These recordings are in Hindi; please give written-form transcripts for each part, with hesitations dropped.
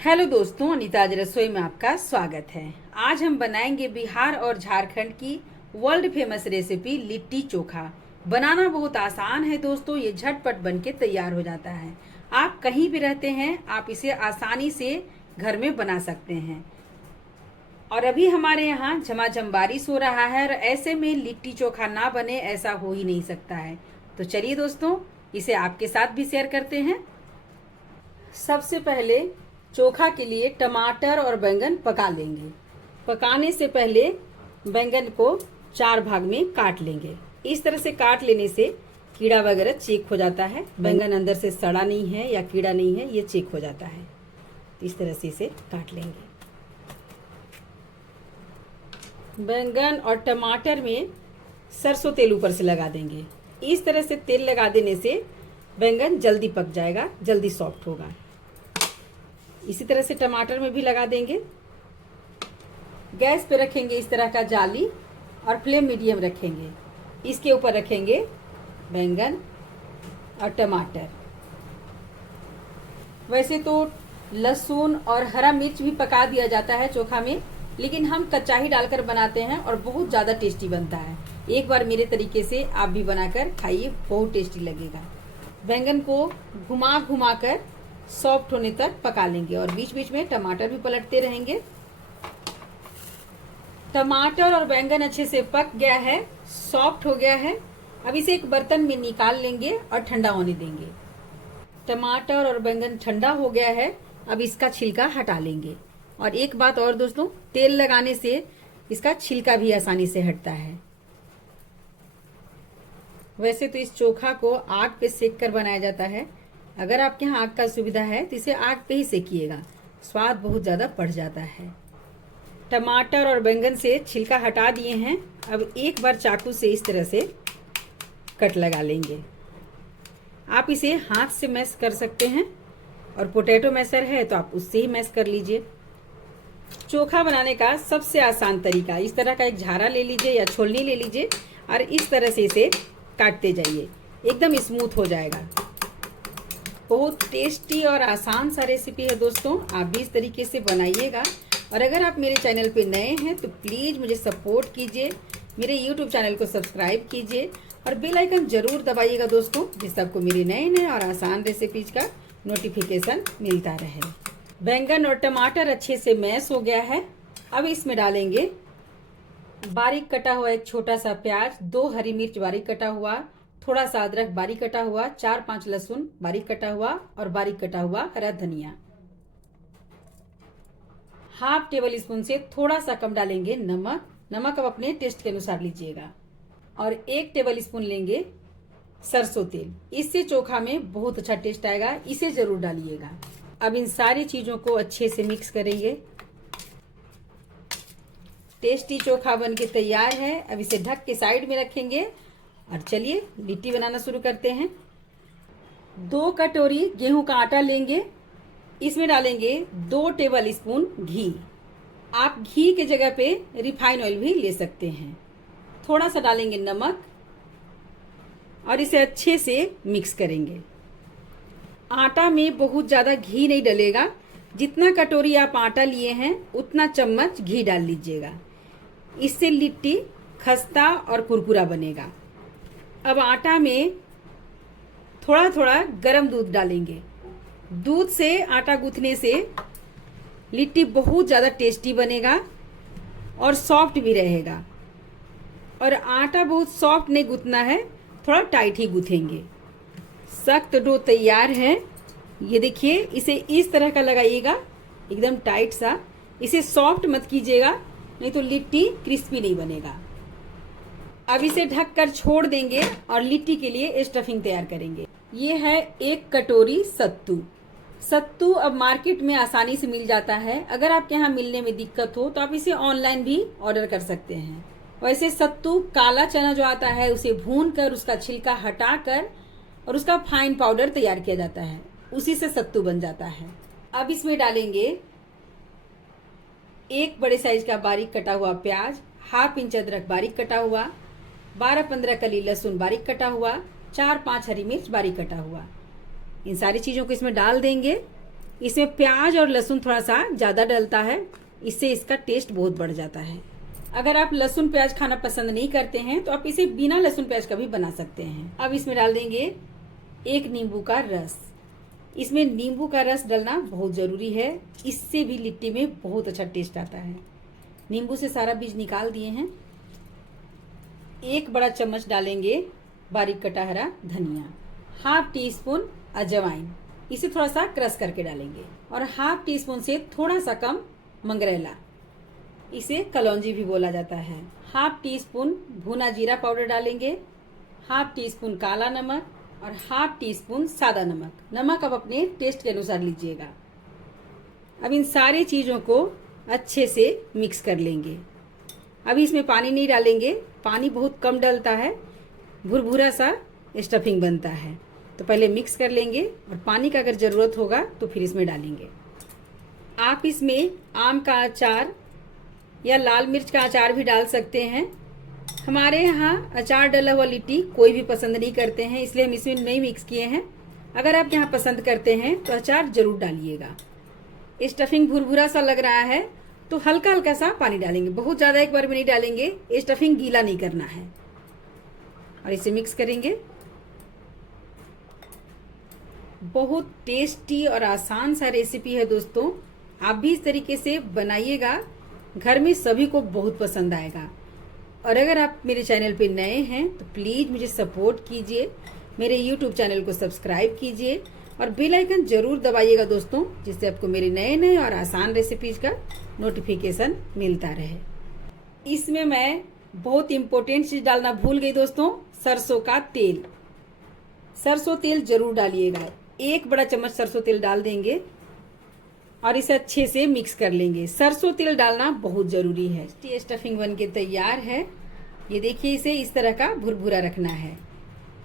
हेलो दोस्तों, अनीताज रसोई में आपका स्वागत है। आज हम बनाएंगे बिहार और झारखंड की world famous recipe litti chokha. बनाना बहुत आसान है दोस्तों, ये झटपट बन के तैयार हो जाता है। आप कहीं भी रहते हैं, आप इसे आसानी से घर में बना सकते हैं। और अभी हमारे यहाँ झमाझम बारिश हो रहा है और ऐसे में लिट्टी चोखा ना बने ऐसा हो ही नहीं सकता है। तो चलिए दोस्तों, इसे आपके साथ भी शेयर करते हैं। सबसे पहले चोखा के लिए टमाटर और बैंगन पका लेंगे। पकाने से पहले बैंगन को 4 भाग में काट लेंगे। इस तरह से काट लेने से कीड़ा वगैरह चेक हो जाता है। बैंगन अंदर से सड़ा नहीं है या कीड़ा नहीं है, ये चेक हो जाता है। इस तरह से इसे काट लेंगे। बैंगन और टमाटर में सरसों तेल ऊपर से लगा देंगे। इस तरह से तेल लगा देने से बैंगन जल्दी पक जाएगा, जल्दी सॉफ्ट होगा। इसी तरह से टमाटर में भी लगा देंगे। गैस पे रखेंगे इस तरह का जाली और फ्लेम मीडियम रखेंगे। इसके ऊपर रखेंगे बैंगन और टमाटर। वैसे तो लहसुन और हरा मिर्च भी पका दिया जाता है चोखा में, लेकिन हम कच्चा ही डालकर बनाते हैं और बहुत ज़्यादा टेस्टी बनता है। एक बार मेरे तरीके से आप भी बनाकर खाइए, बहुत टेस्टी लगेगा। बैंगन को घुमा घुमा कर सॉफ्ट होने तक पका लेंगे और बीच बीच में टमाटर भी पलटते रहेंगे। टमाटर और बैंगन अच्छे से पक गया है, सॉफ्ट हो गया है। अब इसे एक बर्तन में निकाल लेंगे और ठंडा होने देंगे। टमाटर और बैंगन ठंडा हो गया है, अब इसका छिलका हटा लेंगे। और एक बात और दोस्तों, तेल लगाने से इसका छिलका भी आसानी से हटता है। वैसे तो इस चोखा को आग पे सेक कर बनाया जाता है। अगर आपके यहाँ आग का सुविधा है तो इसे आग पे ही सेकिएगा, स्वाद बहुत ज़्यादा बढ़ जाता है। टमाटर और बैंगन से छिलका हटा दिए हैं। अब एक बार चाकू से इस तरह से कट लगा लेंगे। आप इसे हाथ से मैश कर सकते हैं और पोटैटो मैशर है तो आप उससे ही मैश कर लीजिए। चोखा बनाने का सबसे आसान तरीका, इस तरह का एक झारा ले लीजिए या छोलनी ले लीजिए और इस तरह से इसे काटते जाइए, एकदम स्मूथ हो जाएगा। बहुत टेस्टी और आसान सा रेसिपी है दोस्तों, आप भी इस तरीके से बनाइएगा। और अगर आप मेरे चैनल पे नए हैं तो प्लीज़ मुझे सपोर्ट कीजिए, मेरे यूट्यूब चैनल को सब्सक्राइब कीजिए और बेल आइकन जरूर दबाइएगा दोस्तों, जिससे आपको मेरी नए नए और आसान रेसिपीज का नोटिफिकेशन मिलता रहे। बैंगन और टमाटर अच्छे से मैश हो गया है। अब इसमें डालेंगे बारीक कटा हुआ एक छोटा सा प्याज, 2 हरी मिर्च बारीक कटा हुआ, थोड़ा सा अदरक बारीक कटा हुआ, 4-5 लहसुन बारीक कटा हुआ और बारीक कटा हुआ हरा धनिया। हाफ टेबल स्पून से थोड़ा सा कम डालेंगे नमक। नमक अब अपने टेस्ट के अनुसार लीजिएगा। और 1 टेबल स्पून लेंगे सरसों तेल, इससे चोखा में बहुत अच्छा टेस्ट आएगा, इसे जरूर डालिएगा। अब इन सारी चीजों को अच्छे से मिक्स करेंगे। टेस्टी चोखा बन के तैयार है। अब इसे ढक के साइड में रखेंगे और चलिए लिट्टी बनाना शुरू करते हैं। 2 कटोरी गेहूं का आटा लेंगे। इसमें डालेंगे 2 टेबल स्पून घी। आप घी के जगह पे रिफाइन ऑयल भी ले सकते हैं। थोड़ा सा डालेंगे नमक और इसे अच्छे से मिक्स करेंगे। आटा में बहुत ज़्यादा घी नहीं डलेगा, जितना कटोरी आप आटा लिए हैं उतना चम्मच घी डाल लीजिएगा। इससे लिट्टी खस्ता और कुरकुरा बनेगा। अब आटा में थोड़ा थोड़ा गरम दूध डालेंगे। दूध से आटा गूंथने से लिट्टी बहुत ज़्यादा टेस्टी बनेगा और सॉफ्ट भी रहेगा। और आटा बहुत सॉफ्ट नहीं गूंथना है, थोड़ा टाइट ही गूंथेंगे। सख्त डो तैयार है, ये देखिए। इसे इस तरह का लगाइएगा, एकदम टाइट सा। इसे सॉफ्ट मत कीजिएगा, नहीं तो लिट्टी क्रिस्पी नहीं बनेगा। अब इसे ढककर छोड़ देंगे और लिट्टी के लिए स्टफिंग तैयार करेंगे। ये है 1 कटोरी सत्तू। सत्तू अब मार्केट में आसानी से मिल जाता है। अगर आपके यहाँ मिलने में दिक्कत हो तो आप इसे ऑनलाइन भी ऑर्डर कर सकते हैं। वैसे सत्तू काला चना जो आता है उसे भून कर उसका छिलका हटा कर और उसका फाइन पाउडर तैयार किया जाता है, उसी से सत्तू बन जाता है। अब इसमें डालेंगे 1 बड़े साइज का बारीक कटा हुआ प्याज, हाफ इंच अदरक बारीक कटा हुआ, 12-15 कली लहसुन बारीक कटा हुआ, 4-5 हरी मिर्च बारीक कटा हुआ। इन सारी चीजों को इसमें डाल देंगे इसमें प्याज और लहसुन थोड़ा सा ज़्यादा डलता है, इससे इसका टेस्ट बहुत बढ़ जाता है। अगर आप लहसुन प्याज खाना पसंद नहीं करते हैं तो आप इसे बिना लहसुन प्याज का भी बना सकते हैं। अब इसमें डाल देंगे 1 नींबू का रस। इसमें नींबू का रस डालना बहुत ज़रूरी है, इससे भी लिट्टी में बहुत अच्छा टेस्ट आता है। नींबू से सारा बीज निकाल दिए हैं। 1 बड़ा चम्मच डालेंगे बारीक कटा हरा धनिया, ½ टीस्पून अजवाइन, इसे थोड़ा सा क्रश करके डालेंगे, और ½ टीस्पून से थोड़ा सा कम मंगरेला, इसे कलौंजी भी बोला जाता है। ½ टीस्पून भुना जीरा पाउडर डालेंगे, ½ टीस्पून काला नमक और ½ टीस्पून सादा नमक। नमक आप अपने टेस्ट के अनुसार लीजिएगा। अब इन सारी चीज़ों को अच्छे से मिक्स कर लेंगे। अभी इसमें पानी नहीं डालेंगे, पानी बहुत कम डलता है, भुरभुरा सा स्टफिंग बनता है। तो पहले मिक्स कर लेंगे और पानी का अगर ज़रूरत होगा तो फिर इसमें डालेंगे। आप इसमें आम का अचार या लाल मिर्च का अचार भी डाल सकते हैं। हमारे यहाँ अचार डला हुआ लिट्टी कोई भी पसंद नहीं करते हैं, इसलिए हम इसमें नहीं मिक्स किए हैं। अगर आप यहाँ पसंद करते हैं तो अचार जरूर डालिएगा। स्टफिंग भुरभुरा सा लग रहा है तो हल्का हल्का सा पानी डालेंगे, बहुत ज़्यादा एक बार में नहीं डालेंगे, स्टफिंग गीला नहीं करना है। और इसे मिक्स करेंगे। बहुत टेस्टी और आसान सा रेसिपी है दोस्तों, आप भी इस तरीके से बनाइएगा, घर में सभी को बहुत पसंद आएगा। और अगर आप मेरे चैनल पे नए हैं तो प्लीज़ मुझे सपोर्ट कीजिए, मेरे YouTube चैनल को सब्सक्राइब कीजिए और बेल आइकन जरूर दबाइएगा दोस्तों, जिससे आपको मेरे नए नए और आसान रेसिपीज का नोटिफिकेशन मिलता रहे। इसमें मैं बहुत इम्पोर्टेंट चीज़ डालना भूल गई दोस्तों, सरसों का तेल। सरसों तेल जरूर डालिएगा, 1 बड़ा चम्मच सरसों तेल डाल देंगे और इसे अच्छे से मिक्स कर लेंगे। सरसों तेल डालना बहुत ज़रूरी है। ये स्टफिंग बन के तैयार है। ये देखिए, इसे इस तरह का भुरभुरा रखना है।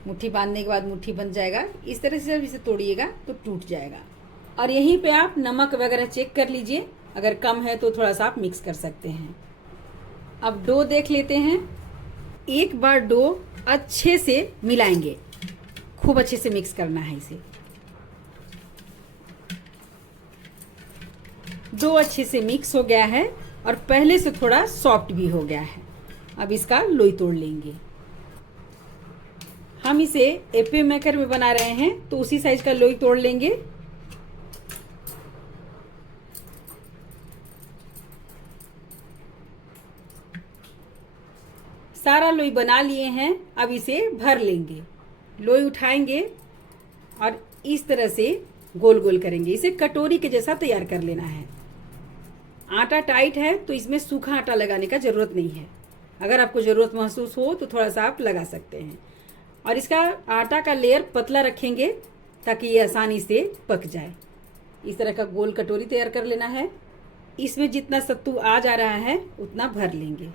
मुट्ठी बांधने के बाद मुट्ठी बन जाएगा। इस तरह से जब इसे तोड़िएगा तो टूट जाएगा। और यहीं पे आप नमक वगैरह चेक कर लीजिए, अगर कम है तो थोड़ा सा आप मिक्स कर सकते हैं। अब डो देख लेते हैं। एक बार डो अच्छे से मिलाएंगे, खूब अच्छे से मिक्स करना है इसे। डो अच्छे से मिक्स हो गया है और पहले से थोड़ा सॉफ्ट भी हो गया है। अब इसका लोई तोड़ लेंगे। हम इसे एपी मेकर में बना रहे हैं तो उसी साइज का लोई तोड़ लेंगे। सारा लोई बना लिए हैं, अब इसे भर लेंगे। लोई उठाएंगे और इस तरह से गोल गोल करेंगे। इसे कटोरी के जैसा तैयार कर लेना है। आटा टाइट है तो इसमें सूखा आटा लगाने का जरूरत नहीं है। अगर आपको जरूरत महसूस हो तो थोड़ा सा आप लगा सकते हैं। और इसका आटा का लेयर पतला रखेंगे ताकि ये आसानी से पक जाए। इस तरह का गोल कटोरी तैयार कर लेना है। इसमें जितना सत्तू आ जा रहा है उतना भर लेंगे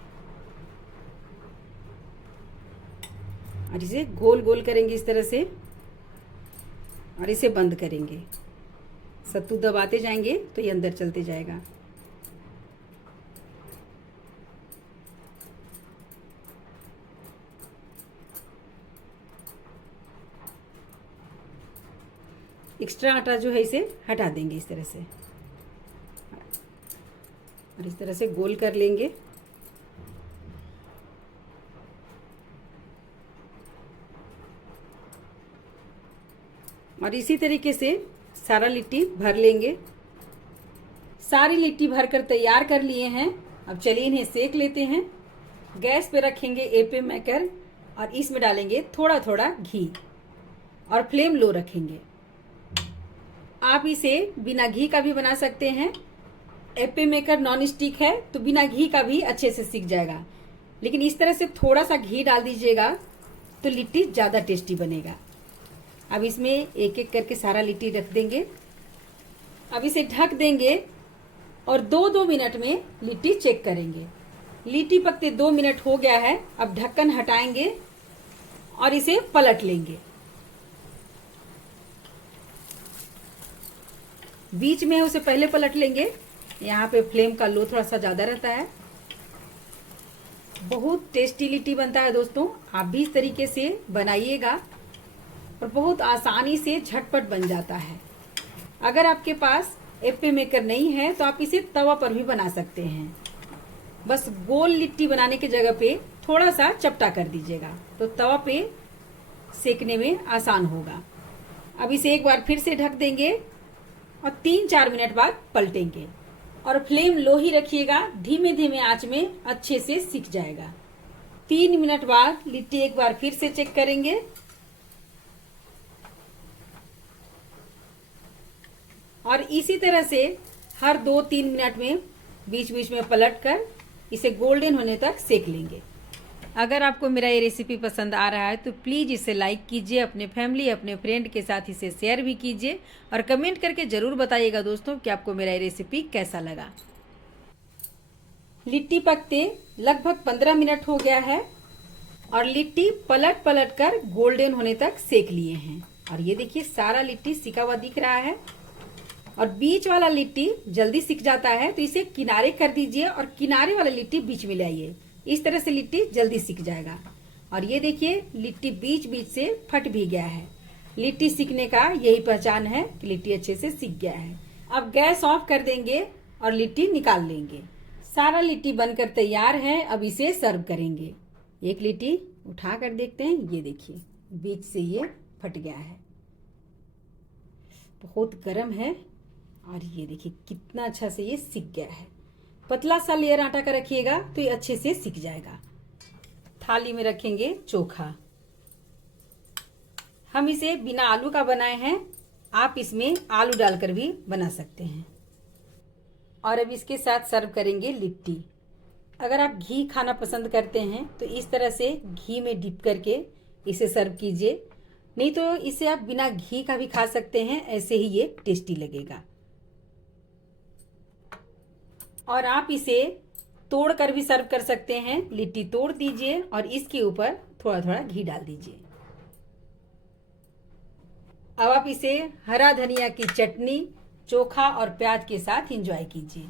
और इसे गोल गोल करेंगे इस तरह से और इसे बंद करेंगे। सत्तू दबाते जाएंगे तो ये अंदर चलते जाएगा। एक्स्ट्रा आटा जो है इसे हटा देंगे इस तरह से और इस तरह से गोल कर लेंगे। और इसी तरीके से सारा लिट्टी भर लेंगे। सारी लिट्टी भरकर तैयार कर लिए हैं। अब चलिए इन्हें सेक लेते हैं। गैस पे रखेंगे एपी मेकर और इसमें डालेंगे थोड़ा थोड़ा घी और फ्लेम लो रखेंगे। आप इसे बिना घी का भी बना सकते हैं। एपी मेकर नॉन स्टिक है तो बिना घी का भी अच्छे से सीख जाएगा, लेकिन इस तरह से थोड़ा सा घी डाल दीजिएगा तो लिट्टी ज़्यादा टेस्टी बनेगा। अब इसमें एक एक करके सारा लिट्टी रख देंगे। अब इसे ढक देंगे और 2-2 मिनट में लिट्टी चेक करेंगे। लिट्टी पकते 2 मिनट हो गया है। अब ढक्कन हटाएंगे और इसे पलट लेंगे। बीच में उसे पहले पलट लेंगे। यहाँ पे फ्लेम का लो थोड़ा सा ज़्यादा रहता है। बहुत टेस्टी लिट्टी बनता है दोस्तों, आप भी इस तरीके से बनाइएगा और बहुत आसानी से झटपट बन जाता है। अगर आपके पास एप्पे मेकर नहीं है तो आप इसे तवा पर भी बना सकते हैं। बस गोल लिट्टी बनाने की जगह पे थोड़ा सा चपटा कर दीजिएगा तो तवा पे सेकने में आसान होगा। अब इसे एक बार फिर से ढक देंगे और 3-4 मिनट बाद पलटेंगे और फ्लेम लो ही रखिएगा, धीमे धीमे आंच में अच्छे से सिक जाएगा। 3 मिनट बाद लिट्टी एक बार फिर से चेक करेंगे और इसी तरह से हर 2-3 मिनट में बीच बीच में पलट कर इसे गोल्डन होने तक सेक लेंगे। अगर आपको मेरा ये रेसिपी पसंद आ रहा है तो प्लीज़ इसे लाइक कीजिए, अपने फैमिली अपने फ्रेंड के साथ इसे शेयर भी कीजिए और कमेंट करके ज़रूर बताइएगा दोस्तों कि आपको मेरा ये रेसिपी कैसा लगा। लिट्टी पकते लगभग 15 मिनट हो गया है और लिट्टी पलट पलट कर गोल्डन होने तक सेक लिए हैं और ये देखिए सारा लिट्टी सिका हुआ दिख रहा है और बीच वाला लिट्टी जल्दी सिक जाता है तो इसे किनारे कर दीजिए और किनारे वाला लिट्टी बीच में ले आइए। इस तरह से लिट्टी जल्दी सिक जाएगा और ये देखिए लिट्टी बीच बीच से फट भी गया है। लिट्टी सिकने का यही पहचान है कि लिट्टी अच्छे से सिक गया है। अब गैस ऑफ कर देंगे और लिट्टी निकाल लेंगे। सारा लिट्टी बनकर तैयार है, अब इसे सर्व करेंगे। एक लिट्टी उठा कर देखते हैं, ये देखिए बीच से ये फट गया है, बहुत गर्म है और ये देखिए कितना अच्छा से ये सिक गया है। पतला सा लेयर आटा का रखिएगा तो ये अच्छे से सिक जाएगा। थाली में रखेंगे चोखा। हम इसे बिना आलू का बनाए हैं, आप इसमें आलू डालकर भी बना सकते हैं। और अब इसके साथ सर्व करेंगे लिट्टी। अगर आप घी खाना पसंद करते हैं तो इस तरह से घी में डिप करके इसे सर्व कीजिए, नहीं तो इसे आप बिना घी का भी खा सकते हैं, ऐसे ही ये टेस्टी लगेगा। और आप इसे तोड़ कर भी सर्व कर सकते हैं। लिट्टी तोड़ दीजिए और इसके ऊपर थोड़ा थोड़ा घी डाल दीजिए। अब आप इसे हरा धनिया की चटनी, चोखा और प्याज के साथ एंजॉय कीजिए।